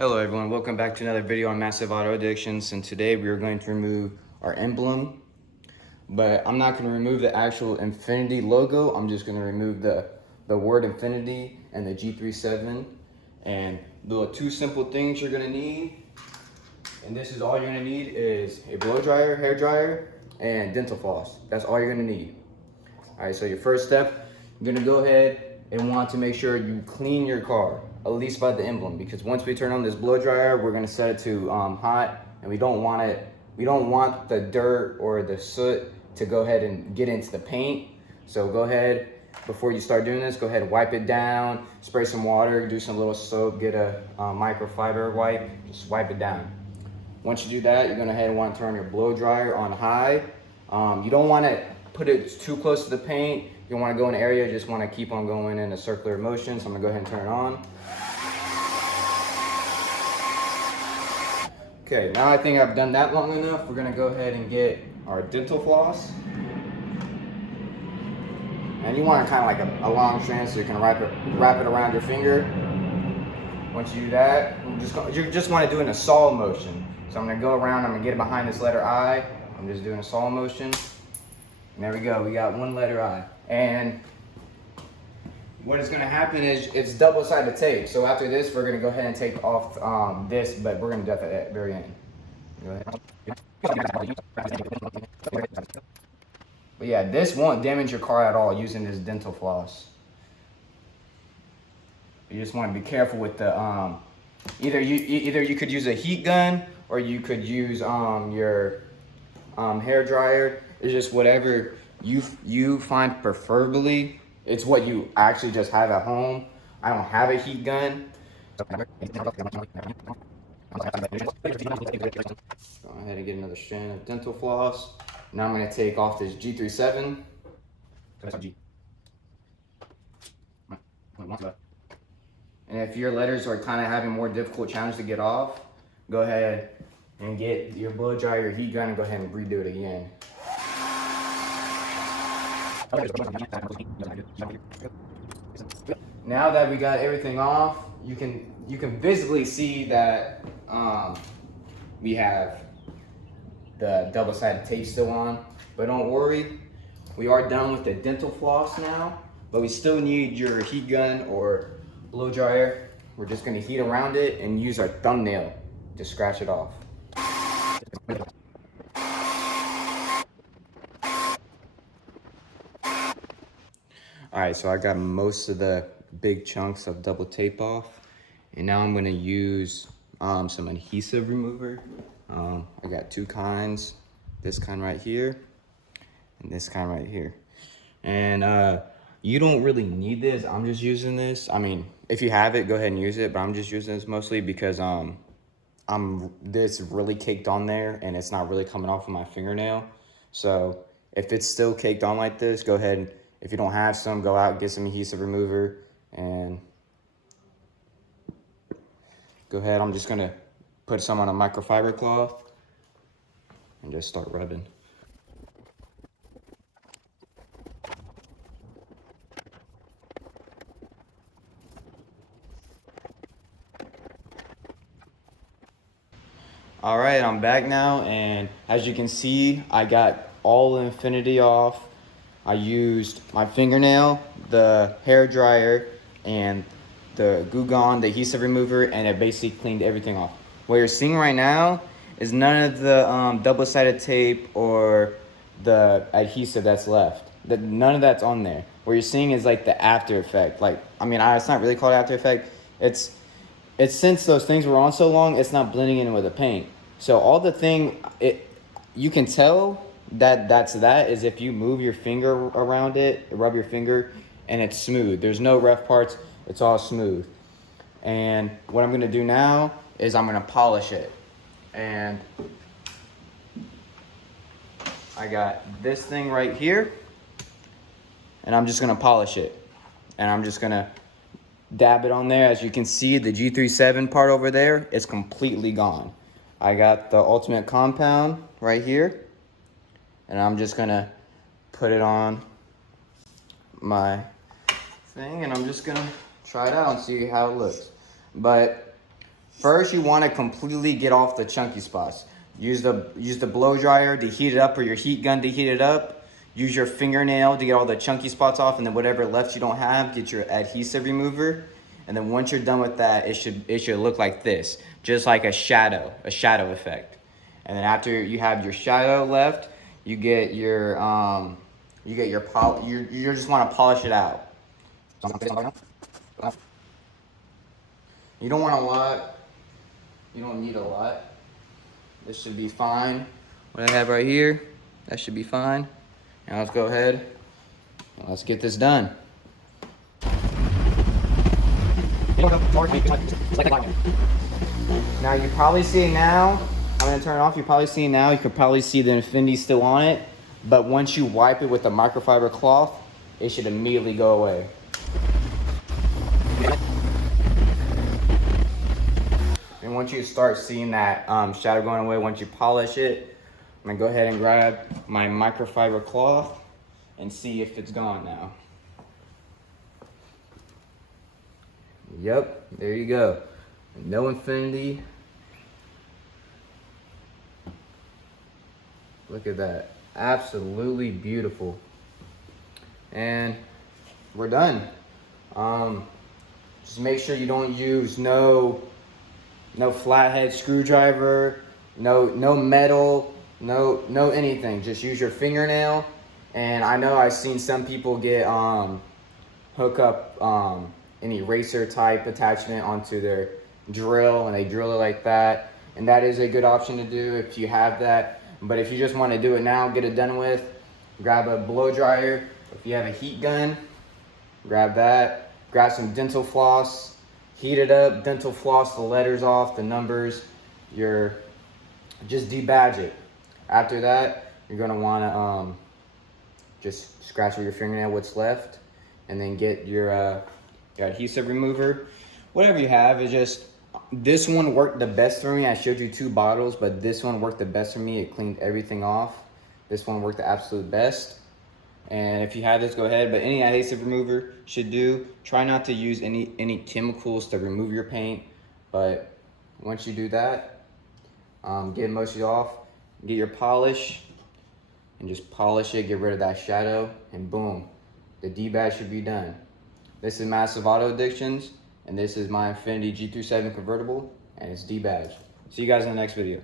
Hello everyone, welcome back to another video on massive auto addictions, and today we are going to remove our emblem, but I'm not going to remove the actual Infinity logo. I'm just going to remove the word Infinity and the G37. And the two simple things you're going to need, and this is all you're going to need, is a blow dryer, hair dryer, and dental floss. That's all you're going to need. Alright, so your first step, you're going to go ahead and want to make sure you clean your car, at least by the emblem, because once we turn on this blow dryer, we're going to set it to hot, and we don't want the dirt or the soot to go ahead and get into the paint. So go ahead, before you start doing this, go ahead and wipe it down, spray some water, do some little soap, get a microfiber wipe, just wipe it down. Once you do that, you're going to head and want to turn your blow dryer on high. You don't want to put it too close to the paint. You don't want to go in an area, you just want to keep on going in a circular motion. So I'm going to go ahead and turn it on. Okay, now I think I've done that long enough. We're going to go ahead and get our dental floss. And you want kind of like a long strand so you can wrap it around your finger. Once you do that, you just want to do it in a saw motion. So I'm going to go around, I'm going to get it behind this letter I. I'm just doing a saw motion. And there we go, we got one letter I. And what is going to happen is it's double-sided tape. So after this, we're going to go ahead and take off this, but we're going to do that at the very end. Go ahead. But yeah, this won't damage your car at all using this dental floss. You just want to be careful with the either you could use a heat gun or you could use your hair dryer. It's just whatever you find preferably. It's what you actually just have at home. I don't have a heat gun. Go ahead and get another strand of dental floss. Now I'm going to take off this G37. And if your letters are kind of having more difficult challenge to get off, go ahead and get your blow dryer, your heat gun, and go ahead and redo it again. Now that we got everything off, you can visibly see that we have the double-sided tape still on. But don't worry, we are done with the dental floss now, but we still need your heat gun or blow dryer. We're just going to heat around it and use our thumbnail to scratch it off. Alright, so I got most of the big chunks of double tape off, and now I'm going to use some adhesive remover. I got two kinds, this kind right here and this kind right here. And you don't really need this. I'm just using this. I mean, if you have it, go ahead and use it, but I'm just using this mostly because this really caked on there and it's not really coming off of my fingernail. So if it's still caked on like this, go ahead and, if you don't have some, go out and get some adhesive remover and go ahead. I'm just gonna put some on a microfiber cloth and just start rubbing. All right, I'm back now, and as you can see, I got all the Infinity off. I used my fingernail, the hair dryer, and the Goo Gone, the adhesive remover, and it basically cleaned everything off. What you're seeing right now is none of the double-sided tape or the adhesive that's left. None of that's on there. What you're seeing is like the after effect. Like, I mean, it's not really called after effect. It's since those things were on so long, it's not blending in with the paint. So all the thing, you can tell that's is if you move your finger around it, rub your finger, and it's smooth. There's no rough parts, it's all smooth. And what I'm gonna do now is I'm gonna polish it. And I got this thing right here, and I'm just gonna polish it. And I'm just gonna dab it on there. As you can see, the G37 part over there is completely gone. I got the Ultimate Compound right here, and I'm just gonna put it on my thing, and I'm just gonna try it out and see how it looks. But First, you want to completely get off the chunky spots. Use the blow dryer to heat it up, or your heat gun to heat it up. Use your fingernail to get all the chunky spots off, and then whatever left you don't have, get your adhesive remover. And then once you're done with that, it should look like this, just like a shadow effect. And then after you have your shadow left, you get your you just want to polish it out. You don't want a lot. You don't need a lot. This should be fine. What I have right here, that should be fine. Now let's go ahead and let's get this done. Now you probably see it now. I'm gonna turn it off. You probably see it now. You could probably see the Infinity still on it. But once you wipe it with the microfiber cloth, it should immediately go away. And once you start seeing that shadow going away, once you polish it, I'm gonna go ahead and grab my microfiber cloth and see if it's gone now. Yep, there you go. No Infinity. Look at that. Absolutely beautiful. And we're done. Just make sure you don't use no flathead screwdriver, no metal, no anything. Just use your fingernail. And I know I've seen some people get hook up an eraser type attachment onto their drill, and they drill it like that. And that is a good option to do if you have that. But if you just want to do it now, get it done with, grab a blow dryer. If you have a heat gun, grab that. Grab some dental floss, heat it up, dental floss the letters off, the numbers. Just debadge it. After that, you're gonna wanna just scratch with your fingernail what's left, and then get your adhesive remover. Whatever you have, this one worked the best for me. I showed you 2 bottles, but this one worked the best for me. It cleaned everything off. This one worked the absolute best. And if you have this, go ahead. But any adhesive remover should do. Try not to use any chemicals to remove your paint. But once you do that, get it mostly off. Get your polish and just polish it. Get rid of that shadow, and boom, the Debadge should be done. This is Massive Auto Addictions, and this is my Infinity G37 convertible, and it's Debadge. See you guys in the next video.